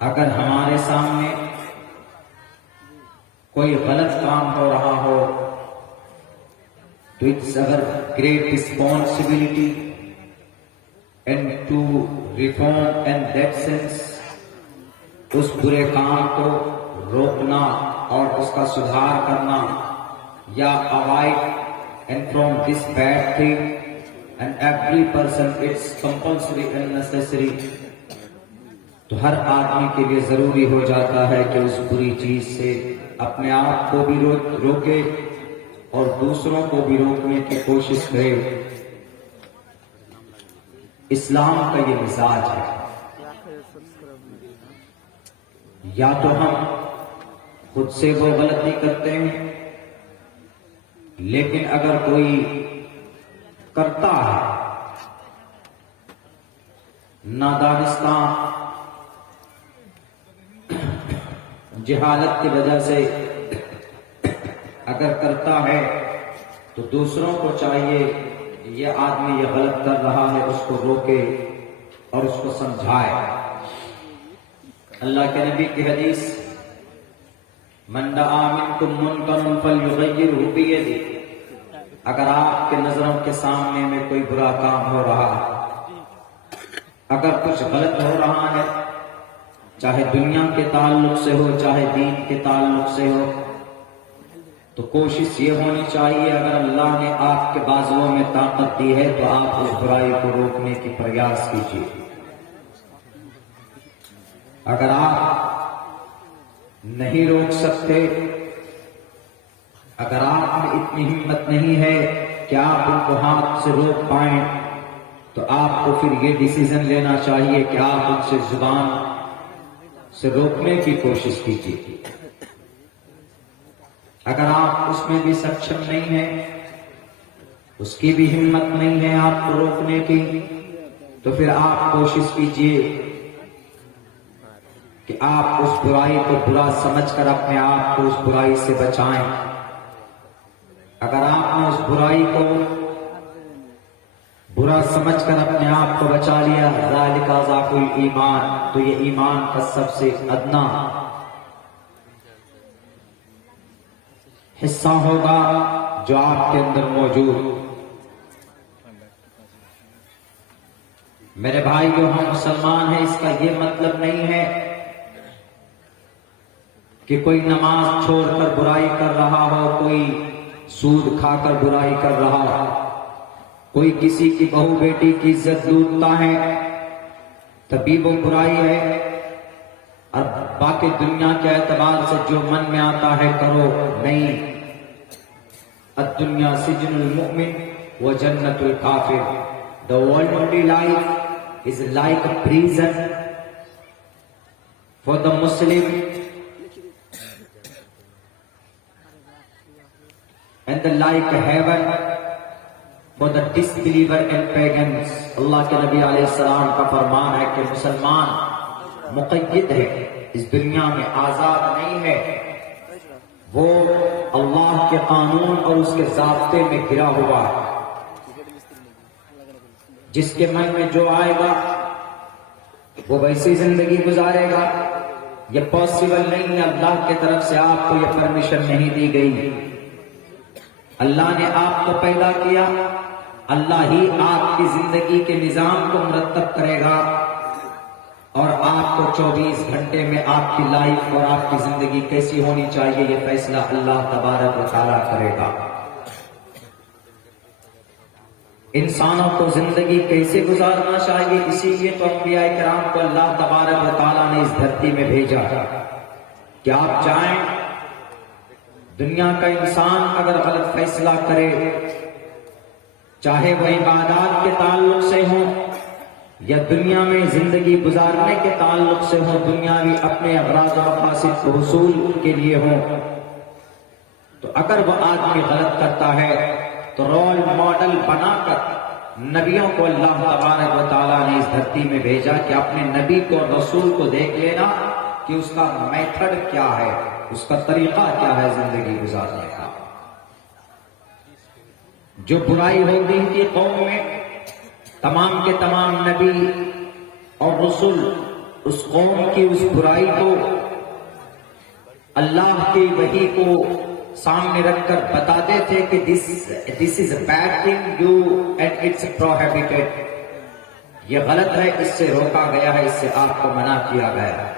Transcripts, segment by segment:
اگر ہمارے سامنے کوئی غلط کام ہو رہا ہو تو it's our great responsibility and to reform and that sense اس برے کام کو روکنا اور اس کا سدھار کرنا یا avoid and from this bad thing and every person it's compulsory and necessary تو ہر آدمی کے لیے ضروری ہو جاتا ہے کہ اس بری چیز سے اپنے آپ کو بھی روکے اور دوسروں کو بھی روکنے کی کوشش کرے۔ اسلام کا یہ مزاج ہے، یا تو ہم خود سے وہ غلطی کرتے ہیں، لیکن اگر کوئی کرتا ہے نادانستہ جہالت کی وجہ سے اگر کرتا ہے تو دوسروں کو چاہیے یہ آدمی یہ غلط کر رہا ہے، اس کو روکے اور اس کو سمجھائے۔ اللہ کے نبی کی حدیث من رأى منکم منکرا فلیغیرہ بیدہ، اگر آپ کے نظروں کے سامنے میں کوئی برا کام ہو رہا ہے، اگر کچھ غلط ہو رہا ہے، چاہے دنیا کے تعلق سے ہو چاہے دین کے تعلق سے ہو، تو کوشش یہ ہونی چاہیے اگر اللہ نے آپ کے بازوؤں میں طاقت دی ہے تو آپ اس برائی کو روکنے کی پریاس کیجیے۔ اگر آپ نہیں روک سکتے، اگر آپ میں اتنی ہمت نہیں ہے کہ آپ ان کو ہاتھ سے روک پائیں، تو آپ کو پھر یہ ڈیسیژن لینا چاہیے کہ آپ ان سے زبان سے روکنے کی کوشش کیجیے۔ اگر آپ اس میں بھی سکشم نہیں ہیں، اس کی بھی ہمت نہیں ہے آپ کو روکنے کی، تو پھر آپ کوشش کیجیے کہ آپ اس برائی کو برا سمجھ کر اپنے آپ کو اس برائی سے بچائیں۔ اگر آپ نے اس برائی کو برا سمجھ کر اپنے آپ کو بچا لیا، ذالک ضعف الایمان، تو یہ ایمان کا سب سے ادنا حصہ ہوگا جو آپ کے اندر موجود۔ میرے بھائی جو ہم مسلمان ہیں، اس کا یہ مطلب نہیں ہے کہ کوئی نماز چھوڑ کر برائی کر رہا ہو، کوئی سود کھا کر برائی کر رہا ہو، کوئی کسی کی بہو بیٹی کی عزت لوٹتا ہے تبھی وہ برائی ہے، اور باقی دنیا کے اعتبار سے جو من میں آتا ہے کرو، نہیں۔ الدنیا سجن المؤمن و جنت الکافر، the worldly life is like a prison for the Muslim and the like heaven for the disbeliever and pagans۔ اللہ کے نبی علیہ السلام کا فرمان ہے کہ مسلمان مقید ہے، اس دنیا میں آزاد نہیں ہے، وہ اللہ کے قانون اور اس کے ضابطے میں گھرا ہوا ہے۔ جس کے من میں جو آئے گا وہ ویسی زندگی گزارے گا، یہ پاسبل نہیں ہے، اللہ کی طرف سے آپ کو یہ پرمیشن نہیں دی گئی۔ اللہ نے آپ کو پیدا کیا، اللہ ہی آپ کی زندگی کے نظام کو مرتب کرے گا، اور آپ کو 24 گھنٹے میں آپ کی لائف اور آپ کی زندگی کیسی ہونی چاہیے یہ فیصلہ اللہ تبارک و تعالیٰ کرے گا۔ انسانوں کو زندگی کیسے گزارنا چاہیے، اسی لیے تو انبیاء کرام کو اللہ تبارک و تعالیٰ نے اس دھرتی میں بھیجا کہ آپ جائیں، دنیا کا انسان اگر غلط فیصلہ کرے، چاہے وہ عبادات کے تعلق سے ہوں یا دنیا میں زندگی گزارنے کے تعلق سے ہو، دنیاوی اپنے اغراض و مقاصد کو حصول کے لیے ہوں، تو اگر وہ آدمی غلط کرتا ہے تو رول ماڈل بنا کر نبیوں کو اللہ تبارک و تعالیٰ نے اس دھرتی میں بھیجا کہ اپنے نبی کو اور رسول کو دیکھ لینا کہ اس کا میتھڈ کیا ہے، اس کا طریقہ کیا ہے زندگی گزارنے کا۔ جو برائی ہوگی ان کی قوم میں، تمام کے تمام نبی اور رسول اس قوم کی اس برائی کو اللہ کی وحی کو سامنے رکھ کر بتاتے تھے کہ this is a bad thing you and it's prohibited. یہ غلط ہے، اس سے روکا گیا ہے، اس سے آپ کو منع کیا گیا ہے۔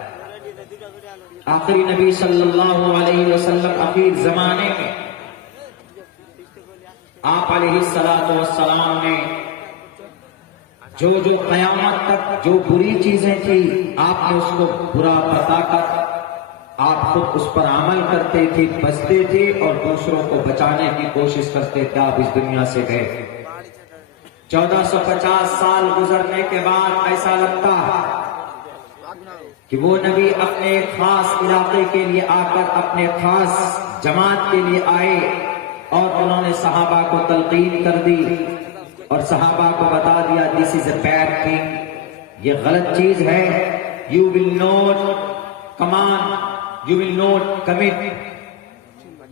آخری نبی صلی اللہ علیہ وسلم اخیر زمانے میں آپ علیہ السلام نے جو قیامت تک جو بری چیزیں تھی آپ نے اس کو برا بتا کر آپ خود اس پر عمل کرتے تھے، بچتے تھے اور دوسروں کو بچانے کی کوشش کرتے تھے۔ آپ اس دنیا سے گئے، 1450 سال گزرنے کے بعد ایسا لگتا کہ وہ نبی اپنے خاص علاقے کے لیے آ کر اپنے خاص جماعت کے لیے آئے اور انہوں نے صحابہ کو تلقین کر دی اور صحابہ کو بتا دیا this is a bad thing، یہ غلط چیز ہے، you will not commit،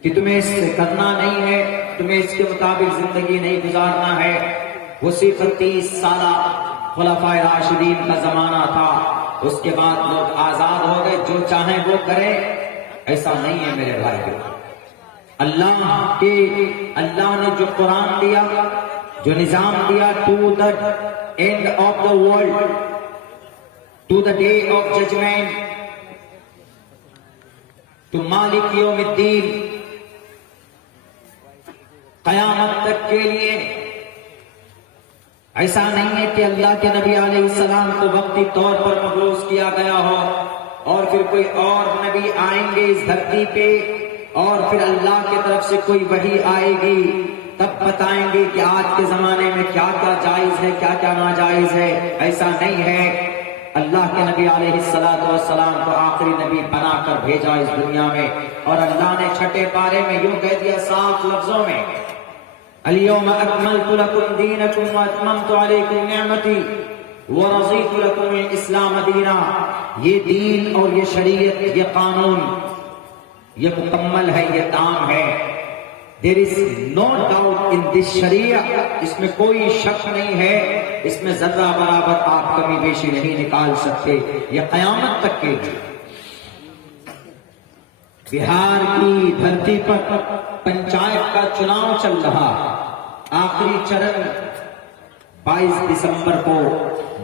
کہ تمہیں اس سے کرنا نہیں ہے، تمہیں اس کے مطابق زندگی نہیں گزارنا ہے۔ وہ صرف 30 سالہ خلفائے راشدین کا زمانہ تھا، اس کے بعد لوگ آزاد ہو گئے، جو چاہیں وہ کریں۔ ایسا نہیں ہے میرے بھائیو، اللہ نے جو قرآن دیا، جو نظام دیا to the end of the world, to the day of judgment، to مالک یوم الدین، قیامت تک کے لیے۔ ایسا نہیں ہے کہ اللہ کے نبی علیہ السلام کو وقتی طور پر مبعوث کیا گیا ہو اور پھر کوئی اور نبی آئیں گے اس دھرتی پہ اور پھر اللہ کی طرف سے کوئی وحی آئے گی، تب بتائیں گے کہ آج کے زمانے میں کیا کیا جائز ہے، کیا کیا ناجائز ہے۔ ایسا نہیں ہے، اللہ کے نبی علیہ السلام کو آخری نبی بنا کر بھیجا اس دنیا میں، اور اللہ نے چھٹے پارے میں یوں کہہ دیا صاف لفظوں میں اليوم اکملت لکم دینکم واتممت علیکم نعمتی ورضیت لکم الاسلام دینا۔ یہ دین اور یہ شریعت، یہ قانون، یہ مکمل ہے، یہ تام ہے۔ There is no doubt in this شریعہ، اس میں کوئی شک نہیں ہے، اس میں ذرہ برابر آپ کمی بیشی نہیں نکال سکتے، یہ قیامت تک کے لیے۔ بہار کی دھرتی پر پنچایت کا چناؤ چل رہا، آخری چرن 22 دسمبر کو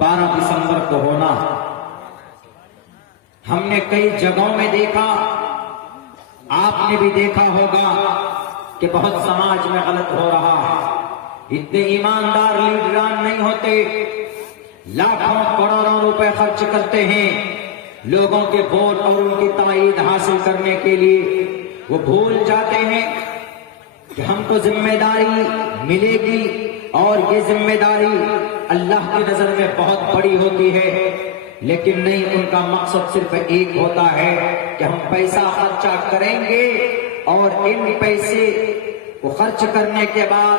12 دسمبر کو ہونا۔ ہم نے کئی جگہوں میں دیکھا، آپ نے بھی دیکھا ہوگا کہ بہت سماج میں غلط ہو رہا ہے۔ اتنے ایماندار لیڈران نہیں ہوتے، لاکھوں کروڑوں روپے خرچ کرتے ہیں لوگوں کے ووٹ اور ان کی تائید حاصل کرنے کے لیے۔ وہ بھول جاتے ہیں کہ ہم کو ذمہ داری ملے گی اور یہ ذمہ داری اللہ کی نظر میں بہت بڑی ہوتی ہے، لیکن نہیں، ان کا مقصد صرف ایک ہوتا ہے کہ ہم پیسہ خرچہ کریں گے اور ان پیسے کو خرچ کرنے کے بعد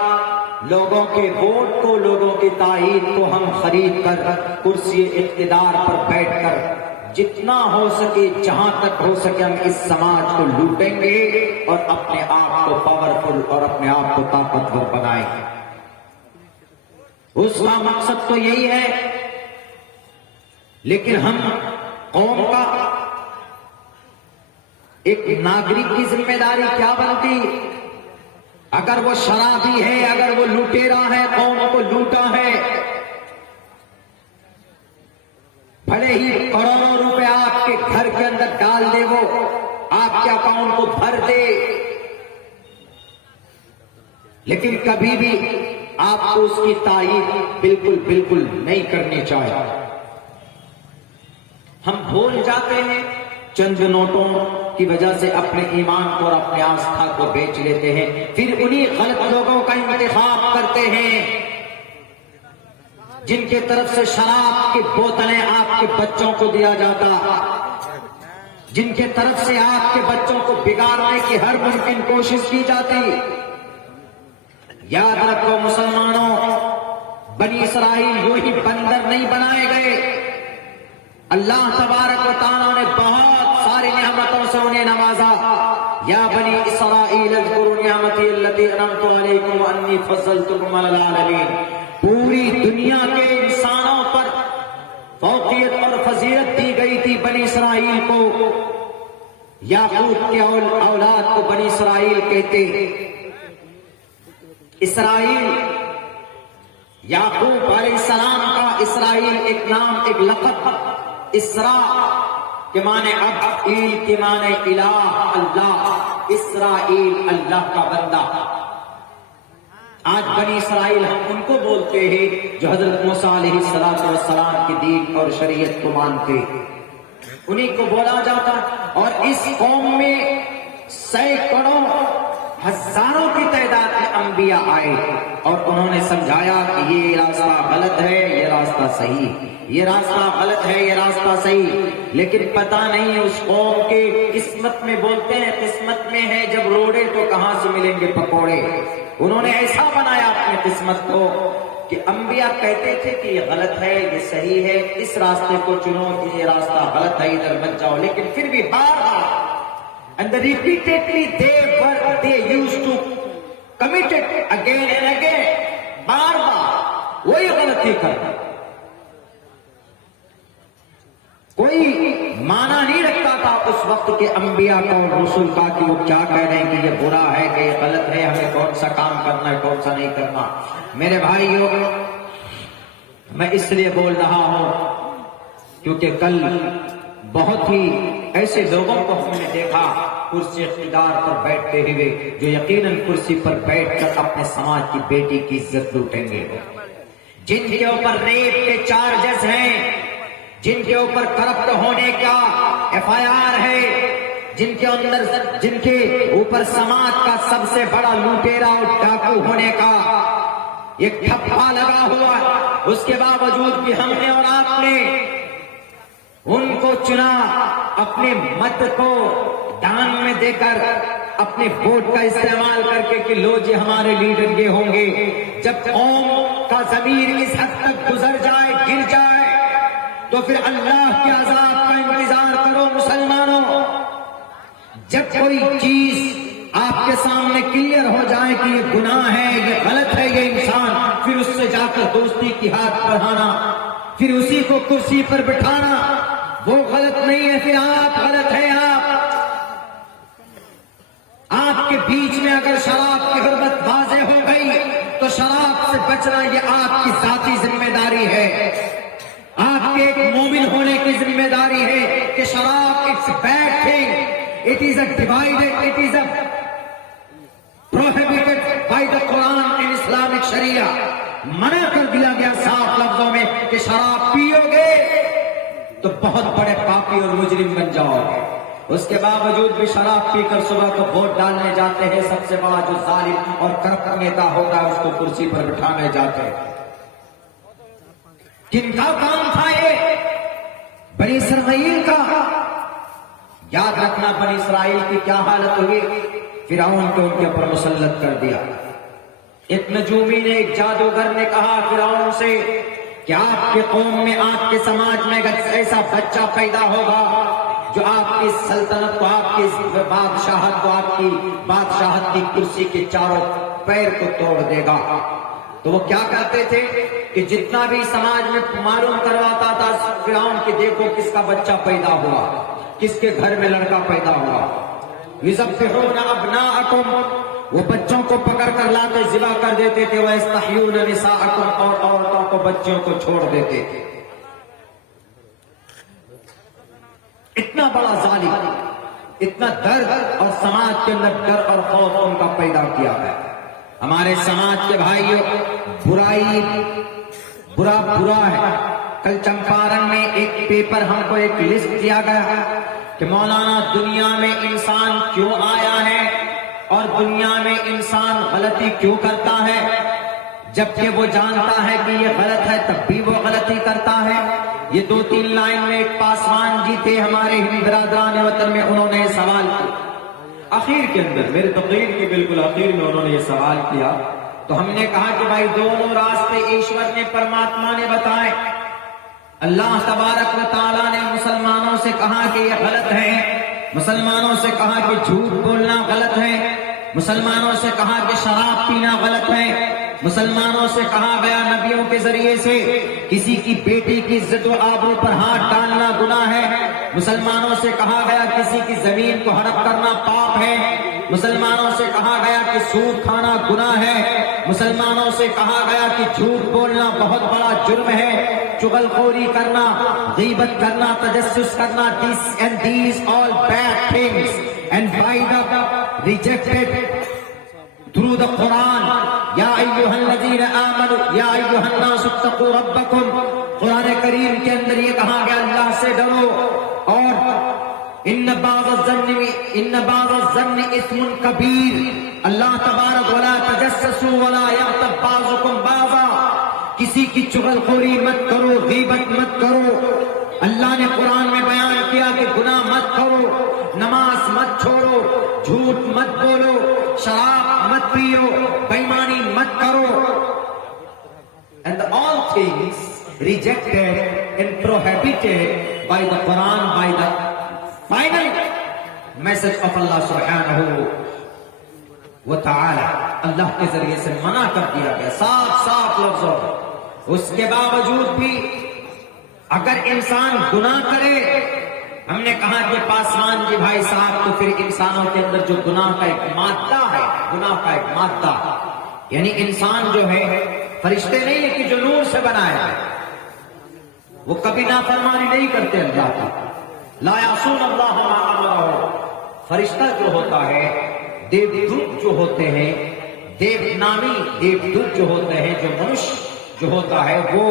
لوگوں کے ووٹ کو، لوگوں کی تائید کو ہم خرید کر کرسی اقتدار پر بیٹھ کر جتنا ہو سکے، جہاں تک ہو سکے، ہم اس سماج کو لوٹیں گے اور اپنے آپ کو پاورفل اور اپنے آپ کو طاقتور بنائیں گے۔ اس کا مقصد تو یہی ہے، لیکن ہم قوم کا ایک ناگرک کی ذمہ داری کیا بنتی؟ اگر وہ شرابی ہے، اگر وہ لوٹیرا ہے، قوم کو لوٹا ہے، بھلے ہی کروڑوں روپے آپ کے گھر کے اندر ڈال دے، وہ آپ کے اکاؤنٹ کو بھر دے، لیکن کبھی بھی آپ کو اس کی تائید بالکل نہیں کرنی چاہیے۔ ہم بھول جاتے ہیں، چند نوٹوں کی وجہ سے اپنے ایمان کو اور اپنے آستھا کو بیچ لیتے ہیں، پھر انہی غلط لوگوں کا انتخاب کرتے ہیں جن کی طرف سے شراب کی بوتلیں آپ کے بچوں کو دیا جاتا، جن کی طرف سے آپ کے بچوں کو بگاڑنے کی ہر ممکن کوشش کی جاتی۔ یاد رکھو مسلمانوں، بنی اسرائیل یوں ہی بندر نہیں بنائے گئے، اللہ تبارک و تعالیٰ نے بہت ساری نعمتوں سے انہیں نوازا۔ یا بنی اسرائیل اذکروا نعمتی التی انعمت علیکم وانی فضلتکم علی العالمین۔ پوری دنیا کے انسانوں پر فوقیت اور فضیلت بصیرت دی گئی تھی بنی اسرائیل کو. یعقوب کے اولاد کو بنی اسرائیل کہتے. اسرائیل یعقوب علیہ السلام کا اسرائیل ایک نام، ایک لقب. اسرا کے معنی عبد، ایل کے معنی الہ، اللہ. اسرائیل اللہ کا بندہ. آج بنی اسرائیل ہم ان کو بولتے ہیں جو حضرت موسیٰ علیہ السلام کی دین اور شریعت کو مانتے، انہیں کو بولا جاتا. اور اس قوم میں سینکڑوں ہزاروں کی تعداد میں انبیاء آئے اور انہوں نے سمجھایا کہ یہ راستہ غلط ہے، یہ راستہ صحیح، یہ راستہ غلط ہے، یہ راستہ صحیح. لیکن پتہ نہیں اس قوم کے قسمت میں، بولتے ہیں قسمت میں ہے جب روڑے تو کہاں سے ملیں گے پکوڑے. انہوں نے ایسا بنایا اپنی قسمت کو کہ انبیاء کہتے تھے کہ یہ غلط ہے، یہ صحیح ہے، اس راستے کو چنو، کہ یہ راستہ غلط ہے، ادھر مت جاؤ. لیکن پھر بھی بار and repeatedly they used to commit it again and again. بار بار وہی غلطی کرتا. کوئی معنی نہیں رکھتا تھا اس وقت کے انبیاء کا اور رسول کا کہ وہ کیا کہہ رہے ہیں کہ یہ برا ہے، کہ یہ غلط ہے، ہمیں کون سا کام کرنا ہے، کون سا نہیں کرنا. میرے بھائیوں، میں اس لیے بول رہا ہوں کیونکہ کل بہت ہی ایسے لوگوں کو ہم نے دیکھا کرسی اقتدار پر بیٹھتے ہوئے جو یقیناً کرسی پر بیٹھ کر اپنے سماج کی بیٹی کی عزت لوٹیں گے، جن کے اوپر ریپ کے چارجز ہیں، جن کے اوپر کرپٹ ہونے کا FIR ہے، جن کے اوپر سماج کا سب سے بڑا لوٹیرا اور ڈاکو ہونے کا ایک ٹھپا لگا ہوا. اس کے باوجود بھی ہم نے اور آپ نے ان کو چنا، اپنے مت کو دان میں دے کر، اپنے ووٹ کا استعمال کر کے کہ لو جی ہمارے لیڈر یہ ہوں گے. جب قوم کا ضمیر اس حد تک گزر جائے، گر جائے، تو پھر اللہ کے عذاب کا انتظار کرو مسلمانوں. جب کوئی چیز آپ کے سامنے کلیئر ہو جائے کہ یہ گناہ ہے، یہ غلط ہے، یہ انسان، پھر اس سے جا کر دوستی کی ہاتھ بڑھانا، پھر اسی کو کرسی پر بٹھانا، وہ غلط نہیں ہے، پھر آپ غلط ہے. آپ کے بیچ میں اگر شراب کی حرمت واضح ہو گئی تو شراب سے بچنا یہ آپ کی ذاتی ذمہ داری ہے. آپ کے ایک مومن ہونے کی ذمہ داری ہے کہ شراب it's bad thing, it is a divided, it is a prohibited by the Quran and Islamic Sharia. منع کر دیا گیا صاف لفظوں میں کہ شراب پیو گے تو بہت بڑے پاپی اور مجرم بن جاؤ گے. اس کے باوجود بھی شراب پی کر صبح کو ووٹ ڈالنے جاتے ہیں. سب سے بڑا جو ظالم اور کرپٹ نیتا ہوتا ہے اس کو کرسی پر بٹھانے جاتے ہیں. کن کا کام تھا یہ؟ بنی اسرائیل کا. یاد رکھنا بنی اسرائیل کی کیا حالت ہوئی. فرعون کو ان کے اوپر مسلط کر دیا. ایک نجومی نے، ایک جادوگر نے کہا فرعون سے کہ آپ کے قوم میں، آپ کے سماج میں ایسا بچہ پیدا ہوگا جو آپ کی سلطنت کو، آپ کی بادشاہت کو، آپ کی بادشاہت کی کرسی کے چاروں پیر کو توڑ دے گا. تو وہ کیا کرتے تھے کہ جتنا بھی سماج میں معلوم کرواتا تھا فرعون کہ دیکھو کس کا بچہ پیدا ہوا، کس کے گھر میں لڑکا پیدا ہوا. یذبحون ابناءکم، وہ بچوں کو پکڑ کر لاتے ذبح کر دیتے تھے. ویستحیون نساءکم، اور عورتوں کو، بچوں کو چھوڑ دیتے تھے. اتنا بڑا ظالم، اتنا درد اور سماج کے اندر ڈر اور خوف ان کا پیدا کیا ہے. ہمارے سماج کے بھائیوں، برائی برا ہے. کل چمپارن میں ایک پیپر ہم کو ایک لسٹ دیا گیا کہ مولانا دنیا میں انسان کیوں آیا ہے اور دنیا میں انسان غلطی کیوں کرتا ہے، جبکہ وہ جانتا ہے کہ یہ غلط ہے تب بھی وہ غلطی کرتا ہے. یہ 2-3 لائن میں ایک پاسوان جی تھے ہمارے ہند برادران وطن میں، انہوں نے سوال کیا اخیر کے اندر، میرے تقریر کے بالکل اخیر میں انہوں نے یہ سوال کیا. تو ہم نے کہا کہ بھائی دونوں راستے ایشور نے، پرماتما نے بتائے. اللہ تبارک و تعالیٰ نے مسلمانوں سے کہا کہ یہ غلط ہے، مسلمانوں سے کہا کہ جھوٹ بولنا غلط ہے، مسلمانوں سے کہا کہ شراب پینا غلط ہے. مسلمانوں سے کہا گیا نبیوں کے ذریعے سے کسی کی بیٹی کی عزت و آبرو پر ہاتھ ڈالنا گناہ ہے۔ مسلمانوں سے کہا گیا کسی کی زمین کو ہڑپ کرنا پاپ ہے۔ مسلمانوں سے کہا گیا کہ سود کھانا گناہ ہے۔ مسلمانوں سے کہا گیا کہ جھوٹ بولنا بہت بڑا جرم ہے۔ چغل خوری کرنا، غیبت کرنا، تجسس کرنا، these all bad things and Bible rejected through the Quran. یا ایھا الذین آمنوا یا ایھا الناس اتقوا ربکم، قرآن کریم کے اندر یہ کہا گیا اللہ سے ڈرو، اور ان بعض الظن اثم کبیر، اللہ تبارک ولا تجسسوا ولا یغتب بعضکم بعضا، کسی کی چغل خوری مت کرو، غیبت مت کرو۔ اللہ نے قرآن میں بیان کیا کہ گناہ مت کرو، نماز مت چھوڑو، جھوٹ مت بولو، شراب مت پیو، بےایمانی مت کرو۔ And all things rejected and prohibited by the Quran, by the final message of Allah subhanahu wa ta'ala، اللہ کے ذریعے سے منع کر دیا گیا صاف صاف لفظوں۔ اس کے باوجود بھی اگر انسان گناہ کرے، ہم نے کہا کہ پاسوان جی بھائی صاحب، تو پھر انسانوں کے اندر جو گناہ کا ایک مادہ ہے، گناہ کا ایک مادہ، یعنی انسان جو ہے فرشتے نہیں ہے کہ جو نور سے بنایا ہے، وہ کبھی نافرمانی نہیں کرتے اللہ کی، لا یعصون اللہ ما امرہ۔ فرشتہ جو ہوتا ہے، دیودت جو ہوتے ہیں، دیونامی دیودت جو ہوتے ہیں، جو منش جو ہوتا ہے وہ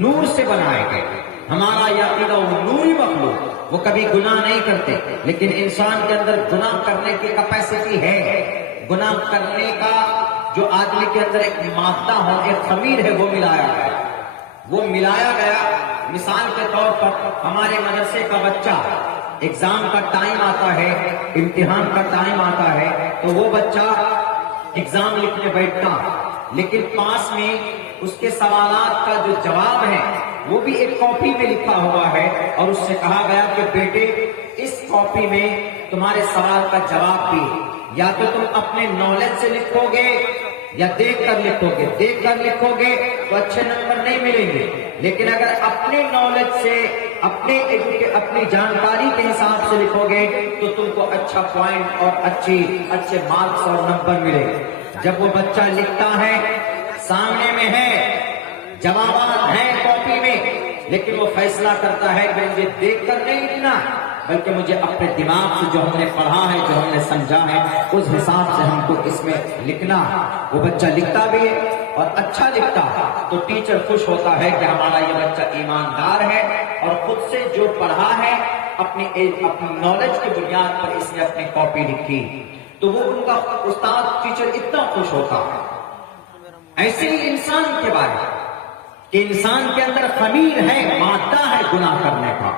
نور سے بنائے گئے۔ ہمارا یقین وہ نوری مخلوق، وہ کبھی گناہ نہیں کرتے، لیکن انسان کے اندر گناہ کرنے کی کیپیسٹی ہے۔ گناہ کرنے کا جو آدمی کے اندر ایک مادہ ہو، ایک خمیر ہے، وہ ملایا گیا۔ وہ ملایا گیا مثال کے طور پر ہمارے مدرسے کا بچہ، ایگزام کا ٹائم آتا ہے، امتحان کا ٹائم آتا ہے، تو وہ بچہ ایگزام لکھنے بیٹھتا، لیکن پاس میں اس کے سوالات کا جو جواب ہے وہ بھی ایک کاپی میں لکھا ہوا ہے، اور اس سے کہا گیا کہ بیٹے اس کاپی میں تمہارے سوال کا جواب بھی، یا تو تم اپنے نالج سے لکھو گے یا دیکھ کر لکھو گے۔ دیکھ کر لکھو گے تو اچھے نمبر نہیں ملیں گے، لیکن اگر اپنے نالج سے، اپنی جانکاری کے حساب سے لکھو گے تو تم کو اچھا پوائنٹ اور اچھے مارکس اور نمبر ملے گے۔ جب وہ بچہ لکھتا ہے، سامنے میں ہے، جوابات ہیں کاپی میں، لیکن وہ فیصلہ کرتا ہے کہ مجھے دیکھ کر نہیں لکھنا، بلکہ مجھے اپنے دماغ سے جو ہم نے پڑھا ہے، جو ہم نے سمجھا ہے، اس حساب سے ہم کو اس میں لکھنا۔ وہ بچہ لکھتا بھی ہے اور اچھا لکھتا تو ٹیچر خوش ہوتا ہے کہ ہمارا یہ بچہ ایماندار ہے اور خود سے جو پڑھا ہے اپنی نالج کی بنیاد پر اس نے اپنی کاپی لکھی، تو وہ ان کا استاد ٹیچر اتنا خوش ہوتا ہے۔ ایسے ہی انسان کے بارے میں کہ انسان کے اندر خمیر ہے، مادہ ہے گناہ کرنے کا،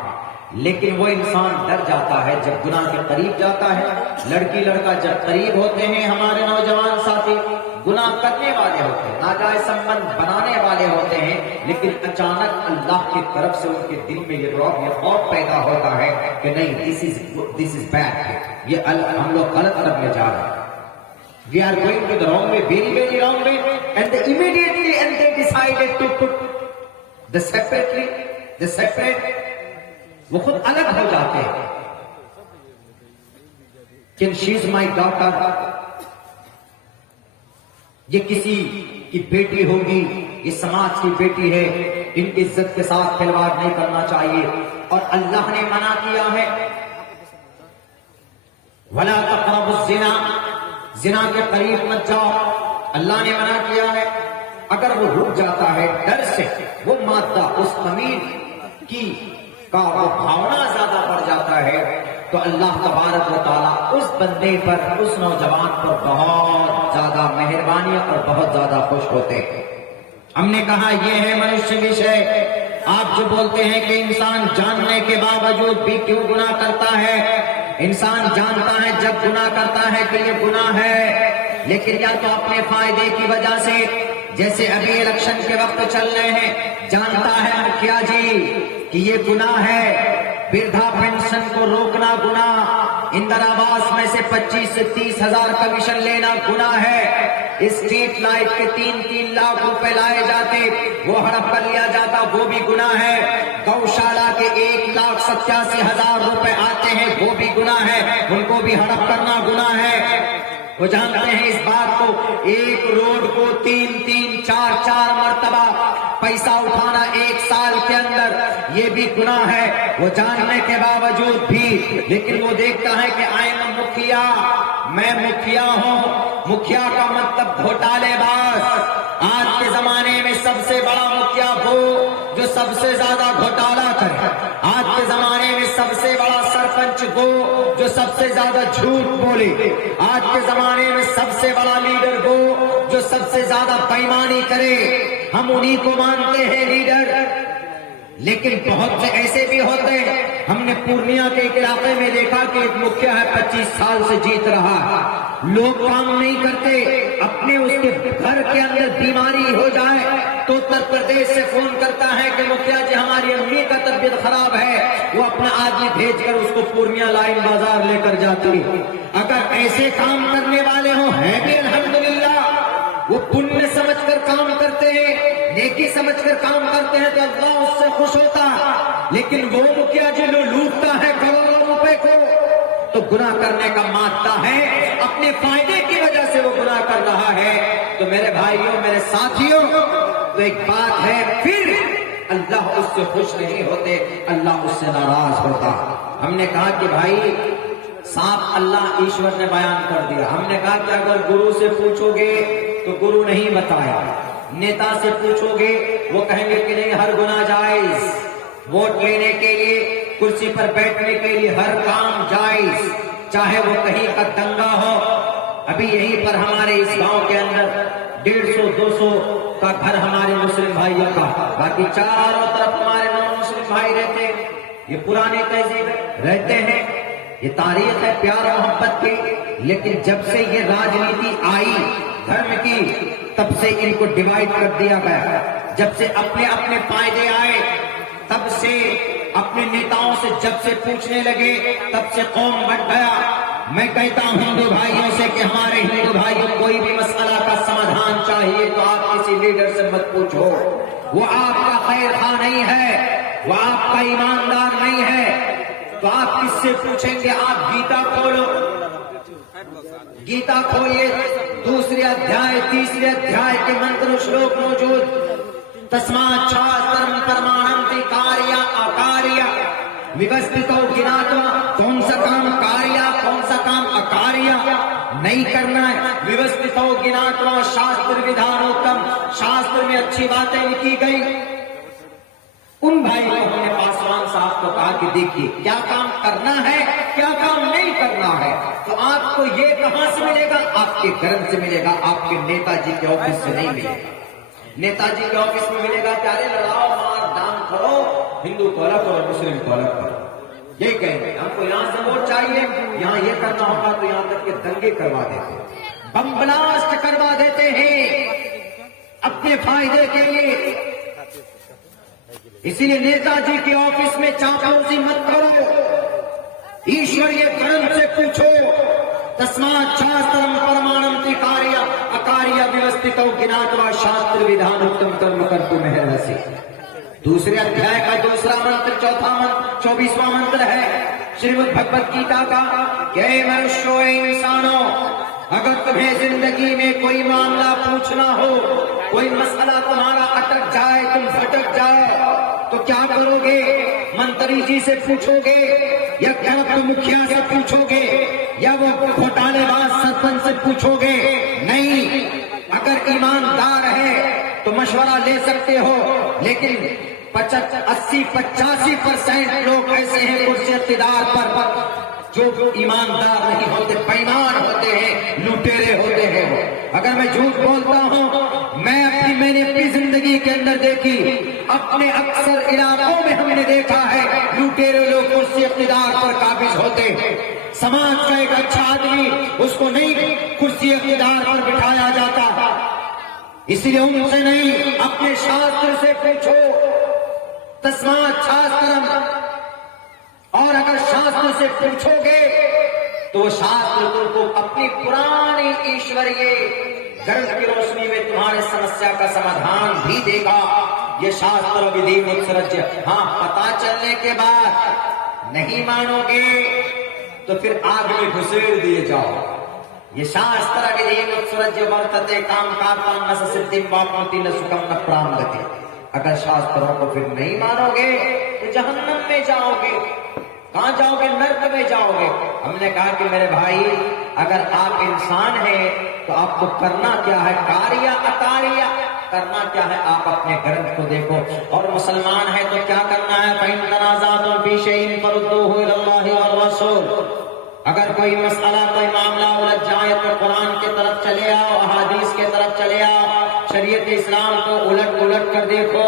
لیکن وہ انسان ڈر جاتا ہے جب گناہ کے قریب جاتا ہے۔ لڑکی لڑکا جب قریب ہوتے ہیں، ہمارے نوجوان ساتھی گناہ کرنے والے ہوتے ہیں، ناجائز سمبند بنانے والے ہوتے ہیں، لیکن اچانک اللہ کی طرف سے ان کے دل میں یہ رعب، یہ خوف پیدا ہوتا ہے کہ نہیں، this is bad، یہ ہم لوگ غلط کرنے جا رہے ہیں۔ We are going to the wrong way, very, very wrong way, and they decided to put the separate، وہ خود الگ ہو جاتے ہیں کہ she is my daughter، یہ کسی کی بیٹی ہوگی، یہ سماج کی بیٹی ہے، ان کی عزت کے ساتھ کھلواڑ نہیں کرنا چاہیے، اور اللہ نے منع کیا ہے وَلَا تَقْرَبُوا الزِّنَا، زنا کے قریب مت جاؤ، اللہ نے منع کیا ہے۔ اگر وہ رک جاتا ہے ڈر سے، وہ مادہ اس خمیر کی کا وہ بھاونا زیادہ بڑھ جاتا ہے، تو اللہ تبارک و تعالیٰ اس بندے پر، اس نوجوان پر بہت زیادہ مہربانی اور بہت زیادہ خوش ہوتے ہیں۔ ہم نے کہا یہ ہے منشیہ وشے۔ آپ جو بولتے ہیں کہ انسان جاننے کے باوجود بھی کیوں گناہ کرتا ہے، انسان جانتا ہے جب گناہ کرتا ہے کہ یہ گناہ ہے، لیکن یا تو اپنے فائدے کی وجہ سے، جیسے ابھی الیکشن کے وقت چل رہے ہیں، جانتا ہے مکھیا جی کہ یہ گناہ ہے، وردھا پینشن کو روکنا گناہ، اندر آواز میں سے 25 سے 30 ہزار کمیشن لینا گناہ ہے. اسٹریٹ لائٹ کے 3 لاکھ روپے لائے جاتے وہ ہڑپ کر لیا جاتا وہ بھی گناہ ہے. گوشالہ کے 1,87,000 روپے آتے ہیں وہ بھی گناہ ہے, ان کو بھی ہڑپ کرنا گناہ ہے. وہ جانتے ہیں اس بات کو, ایک روڈ کو 3 4 مرتبہ پیسہ اٹھانا 1 سال کے اندر یہ بھی گناہ ہے. وہ جاننے کے باوجود بھی لیکن وہ دیکھتا ہے کہ آئی ایم مکھیا, میں مکھیا ہوں. مکھیا کا مطلب گھوٹالے باز. آج کے زمانے میں سب سے بڑا مکھیا وہ جو سب سے زیادہ گھوٹالہ کرے. آج کے زمانے میں سب سے بڑا سرپنچ وہ جو سب سے زیادہ جھوٹ بولے. آج کے زمانے میں سب سے بڑا لیڈر وہ جو سب سے زیادہ بےایمانی کرے. ہم انہی کو مانتے ہیں لیڈر, لیکن بہت سے ایسے بھی ہوتے ہیں. ہم نے پورنیہ کے ایک علاقے میں دیکھا کہ ایک مکھیا ہے 25 سال سے جیت رہا ہے, لوگ کام نہیں کرتے. اپنے اس کے گھر کے اندر بیماری ہو جائے تو اتر پردیش سے فون کرتا ہے کہ مکھیا جی ہماری امی کا طبیعت خراب ہے, وہ اپنا آدمی بھیج کر اس کو پورنیہ لائن بازار لے کر جاتی. اگر ایسے کام کرنے والے ہوں ہے بھی الحمدللہ, وہ پنیہ سمجھ کر کام کرتے ہیں, نیکی سمجھ کر کام کرتے ہیں تو اللہ اس سے خوش ہوتا ہے. لیکن وہ مکھیا جو لوٹتا ہے کروڑوں روپے کو تو گناہ کرنے کا مادہ ہے, اپنے فائدے کی وجہ سے وہ گناہ کر رہا ہے. تو میرے بھائیوں میرے ساتھیوں تو ایک بات ہے, پھر اللہ اس سے خوش نہیں ہوتے, اللہ اس سے ناراض ہوتا. ہم نے کہا کہ بھائی صاحب اللہ ایشور نے بیان کر دیا. ہم نے کہا کہ اگر گرو سے پوچھو گے تو گرو نہیں بتایا, نیتا سے پوچھو گے وہ کہیں گے کہ نہیں ہر گناہ جائز, ووٹ لینے کے لیے کرسی پر بیٹھنے کے لیے ہر کام جائز, چاہے وہ کہیں کا دنگا ہو. ابھی یہیں پر ہمارے اس گاؤں کے اندر 150-200 کا گھر ہمارے مسلم بھائیوں کا, باقی چاروں طرف ہمارے نان مسلم بھائی رہتے ہیں. یہ پرانی تہذیب رہتے ہیں, یہ تاریخ ہے پیار محبت کی. لیکن جب سے یہ راجنیتی آئی دھرم کی تب سے ان کو ڈیوائیڈ کر دیا گیا. جب سے اپنے اپنے فائدے آئے تب سے اپنے نیتاؤں سے جب سے پوچھنے لگے تب سے قوم بٹ گیا. میں کہتا ہوں ہندو بھائیوں سے کہ ہمارے ہندو بھائیوں کوئی بھی مسئلہ کا سمادھان چاہیے تو آپ کسی لیڈر سے مت پوچھو, وہ آپ کا خیر خواہ نہیں ہے, وہ آپ کا ایماندار نہیں ہے. تو آپ کس سے پوچھیں گے؟ آپ گیتا کھولو, گیتا کھولیے, 2 ادھیائے 3 ادھیائے کے منتر شلوک موجود. تسمات شاسترم پرماننتی کاریا اکاریا ویوستھتو گناتوا. کون سا کام کاریا کون سا کام اکاریا نہیں کرنا ہے. ویوستھتو گناتوا شاستر ودھانوکتم, شاستر میں اچھی باتیں لکھی گئی. ان بھائیوں کو ہم نے پاسوان صاحب کو کہا کہ دیکھیے کیا کام کرنا ہے کیا کام نہیں کرنا ہے. تو آپ کو یہ کہاں سے ملے گا؟ آپ کے گھر سے ملے گا, آپ کے نیتا جی کے آفس سے نہیں ملے گا. نیتا جی کے آفس میں ملے گا چارے لڑاؤ مار ڈان کرو, ہندو کو الگ اور مسلم کو الگ کرو. یہ کہیں گے ہم کو یہاں سے ووٹ چاہیے, یہاں یہ کرنا ہوگا تو یہاں تک کہ دنگے کروا دیتے, بم بلاسٹ کروا دیتے ہیں اپنے فائدے کے لیے. اسی لیے نیتا جی کے آفس میں چاپلوسی مت کرو, ایشوریہ گرنتھ سے پوچھو. تسمات شاسترم پرماننتی کاریا اکاریا ویوستھتو گناتوا شاستر ودھانوکتم کرم کرتو مہرسی. 2 ادھیائے کا 2 منتر 24واں منتر ہے شریمد بھگوت گیتا کا کہ اے منشیو اے انسانوں, اگر تمہیں زندگی میں کوئی معاملہ پوچھنا ہو, کوئی مسئلہ تمہارا اٹک جائے, تم پھٹک جائے تو کیا کرو گے؟ منتری جی سے پوچھو گے یا کیا تم مکھیا سے پوچھو گے یا وہ گھوٹالے باز سرپنچ سے پوچھو گے؟ نہیں. اگر ایماندار ہے تو مشورہ لے سکتے ہو, لیکن 80-85% لوگ ایسے ہیں کرسی اقتدار پر جو ایماندار نہیں ہوتے, بےایمان ہوتے ہیں, لٹیرے ہوتے ہیں. اگر میں جھوٹ بولتا ہوں, میں نے اپنی زندگی کے اندر دیکھی, اپنے اکثر علاقوں میں ہم نے دیکھا ہے لٹیرے لوگ کرسی اقتدار پر قابض ہوتے. سماج کا ایک اچھا آدمی اس کو نہیں کرسی اقتدار پر بٹھایا جاتا, اس لیے ان سے نہیں اپنے شاستر سے پوچھو. تسمات شاسترم, اور اگر شاستر سے پوچھو گے تو وہ شاستر تم کو اپنی پرانی ایشوریہ گرج کی روشنی میں تمہارے سمسیا کا سمادھان بھی دے گا. یہ شاستر ودیم اتسرج. ہاں پتا چلنے کے بعد نہیں مانو گے تو پھر آگ میں گھسیڑ دیے جاؤ. یہ شاستر ودیم اتسرج ورتتے کام کارتان نہ سدھم واپنوتی نہ سکم نہ پرامگتی. اگر شاستروں کو پھر نہیں مانو گے تو جہنم میں جاؤ گے. کہاں جاؤ گے؟ نرک میں جاؤ گے. ہم نے کہا کہ میرے بھائی اگر آپ انسان ہیں تو آپ کو کرنا کیا ہے؟ کاریہ اکاریہ کرنا کیا ہے؟ آپ اپنے گرنتھ کو دیکھو. اور مسلمان ہے تو کیا کرنا ہے؟ فَإِن تَنَازَعْتُمْ فِي شَيْءٍ فَرُدُّوهُ إِلَى اللَّهِ وَالرَّسُولِ. اگر کوئی مسئلہ کوئی معاملہ الجھ جائے تو قرآن کی طرف چلے آؤ، احادیث کی طرف چلے آؤ، شریعت اسلام کو الٹ کر دیکھو.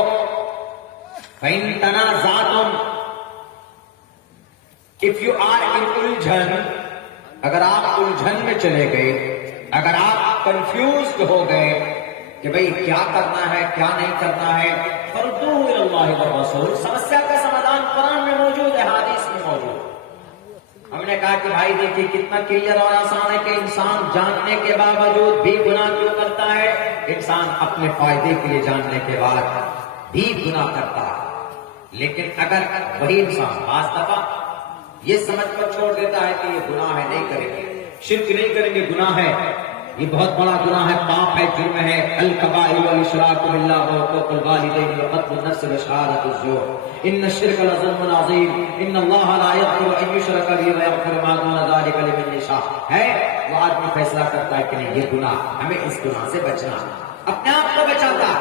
فَإِن تَنَازَعْتُمْ if you are in الجھن، اگر آپ الجھن میں چلے گئے، اگر آپ کنفیوزڈ ہو گئے کہ بھئی کیا کرنا ہے کیا نہیں کرنا ہے، فردوہ الی اللہ والرسول. سمسیا کا سمادھان قرآن میں موجود ہے، حدیث میں موجود. ہم نے کہا کہ بھائی دیکھیے کتنا کلیئر اور آسان ہے کہ انسان جاننے کے باوجود بھی گناہ کیوں کرتا ہے. انسان اپنے فائدے کے لیے جاننے کے بعد بھی گناہ کرتا ہے. لیکن اگر وہی انسان بعض دفعہ یہ سمجھ کر چھوڑ دیتا ہے کہ یہ گناہ ہے، نہیں کریں گے، شرک نہیں کریں گے، گناہ ہے، یہ بہت بڑا گناہ ہے، پاپ ہے، جرم ہے. الکبائر والاشراک باللہ وحقوق الوالدین وقتل النفس وشہادۃ الزور ان الشرک لظلم عظیم ان اللہ لا یغفر ان یشرک به ویغفر ما دون ذلک لمن یشاء. ہے وہ آدمی فیصلہ کرتا ہے کہ نہیں یہ گناہ، ہمیں اس گناہ سے بچنا، اپنے آپ کو بچاتا.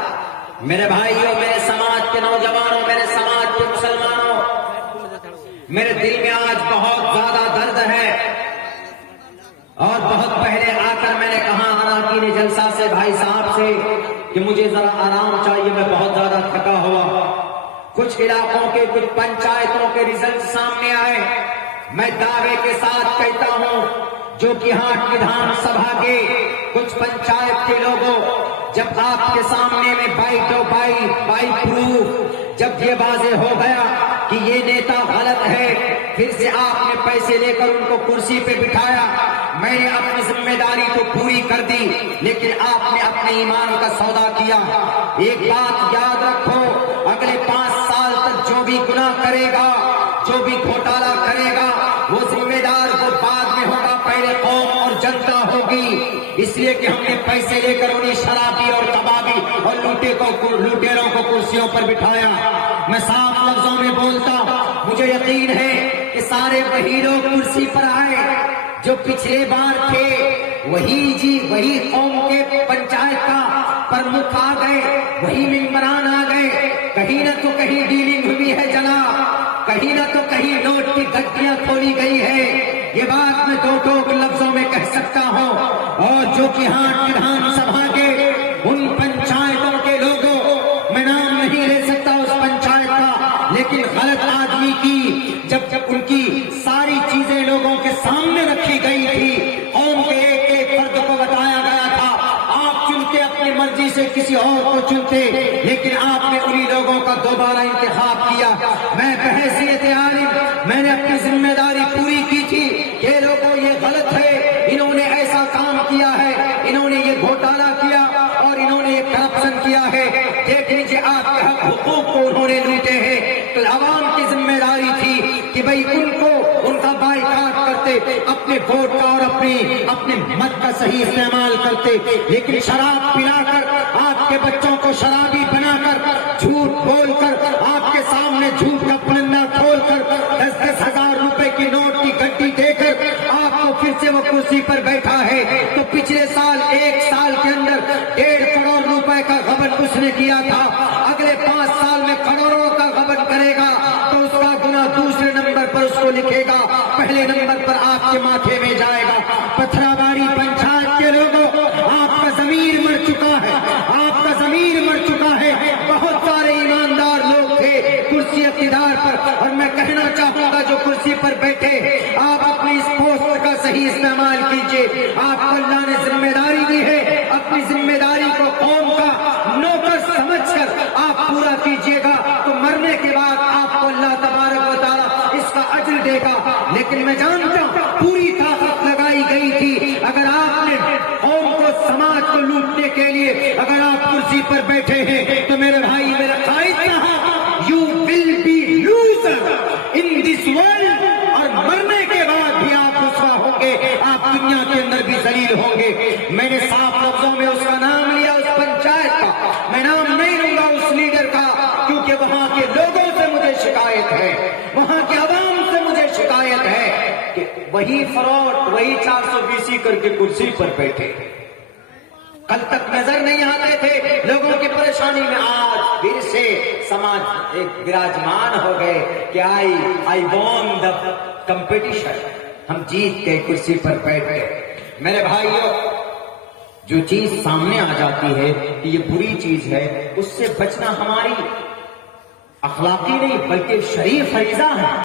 میرے بھائیوں، میرے سماج کے نوجوانوں، میرے سماج کے مسلمانوں، میرے دل میں آج بہت زیادہ درد ہے. اور بہت پہلے آ کر میں نے کہا اراکین جلسہ سے بھائی صاحب سے کہ مجھے ذرا آرام چاہیے، میں بہت زیادہ تھکا ہوا. کچھ علاقوں کے کچھ پنچایتوں کے ریزلٹ سامنے آئے. میں دعوے کے ساتھ کہتا ہوں جو کہ ہاٹ ودھان سبھا کے کچھ پنچایت کے لوگوں، جب آپ کے سامنے میں بائی پروف جب یہ واضح ہو گیا کہ یہ نیتا غلط ہے، پھر سے آپ نے پیسے لے کر ان کو کرسی پہ بٹھایا. میں نے اپنی ذمہ داری تو پوری کر دی، لیکن آپ نے اپنے ایمان کا سودا کیا. ایک بات یاد رکھو، اگلے 5 سال تک جو بھی گناہ کرے گا، جو بھی گھوٹالا کرے گا، وہ ذمہ دار وہ بعد میں ہوگا، پہلے قوم اور جنتا ہوگی. اس لیے کہ ہم نے پیسے لے کر انہیں شرابی اور کبابی اور لوٹیروں کو کرسیوں پر بٹھایا. میں صاف لفظوں میں بولتا ہوں، مجھے یقین ہے کہ سارے وہی لوگ کرسی پر آئے جو پچھلے بار تھے، وہی قوم کے پنچایت کا پرمکھ آ گئے، وہی ممبران آ گئے. کہیں نہ تو کہیں ڈیلنگ ہوئی ہے جناب، کہیں نہ تو کہیں نوٹ کی گٹیاں کھولی گئی ہے. یہ بات میں دو لفظوں میں کہہ سکتا ہوں. اور جو کہ ہاٹ ودھان سبھا کے ان پنچایتوں کے لوگوں، میں نام نہیں لے سکتا اس پنچایت کا، لیکن غلط آدمی کی جب ان کی ساری چیزیں لوگوں کے سامنے رکھی گئی تھی، قوم کے ایک فرد کو بتایا گیا تھا آپ چنتے اپنی مرضی سے کسی اور کو چنتے، لیکن آپ نے انہی لوگوں کا دوبارہ انتخاب کیا. میں بحیثیت عالم میں نے اپنی ذمہ داری پوری کی تھی کہ لوگوں یہ غلط ہے، انہوں نے ایسا کام کیا ہے، انہوں نے یہ گھوٹالا کیا اور انہوں نے یہ کرپشن کیا ہے. دیکھ لیجیے آپ کے حقوق کو انہوں نے لوٹے ہیں. تو عوام کی ذمہ داری تھی کہ بھئی ان کا بائیکاٹ کرتے، اپنے ووٹ کا اور اپنے مت کا صحیح استعمال کرتے. لیکن شراب پلا کر، آپ کے بچوں کو شرابی بنا کر، جھوٹ بول کر، آپ کے سامنے جھوٹ کا پلندہ کھول کر 10,000 روپے کی نوٹ کی گڈی دے کر آپ کو پھر سے وہ کرسی پر بیٹھا ہے. تو پچھلے سال 1 سال کے اندر 1.5 کروڑ روپے کا غبن اس نے کیا تھا، اگلے 5 سال میں کروڑوں کا غبن کرے گا تو اس کا گناہ دوسرے نمبر پر اس کو لکھے گا، پہلے نمبر پر آپ کے ماتھے میں جائے گا. پتھراواری پنچایت کے لوگوں، آپ کا ضمیر مر چکا ہے، آپ کا ضمیر مر چکا ہے. بہت سارے ایماندار لوگ تھے کرسی اقتدار پر، اور میں کہنا چاہوں گا جو کرسی پر بیٹھے، آپ اپنی اس پوسٹ کا صحیح استعمال کیجئے. آپ کو اللہ نے ذمہ داری دی ہے، اپنی ذمہ داری کو قوم کا نوکر سمجھ کر آپ پورا کیجئے گا تو مرنے کے بعد آپ کو اللہ تبارک و تعالی اس کا اجر دے گا. لیکن میں جانتا ہوں پوری طاقت لیے اگر آپ کرسی پر بیٹھے ہیں تو میرے بھائی میرے قائد کہا you will be loser in this world, اور مرنے کے بعد بھی آپ رسوا ہوں گے، آپ دنیا کے اندر بھی ذلیل ہوں گے۔ میں نے صاف لفظوں میں اس کا نام لیا، اس پنچایت کا، میں نام نہیں لوں گا اس لیڈر کا، کیونکہ وہاں کے لوگوں سے مجھے شکایت ہے، وہاں کے عوام سے مجھے شکایت ہے کہ وہی فراڈ، وہی 420 کر کے کرسی پر بیٹھے، کل تک نظر نہیں آتے تھے لوگوں کی پریشانی میں، آج پھر سے سماج ایک براجمان ہو گئے کہ آئی وون دا کمپٹیشن، ہم جیت کے کرسی پر بیٹھ گئے۔ میرے بھائیوں، جو چیز سامنے آ جاتی ہے کہ یہ بری چیز ہے، اس سے بچنا ہماری اخلاقی نہیں بلکہ شرعی فریضہ ہے۔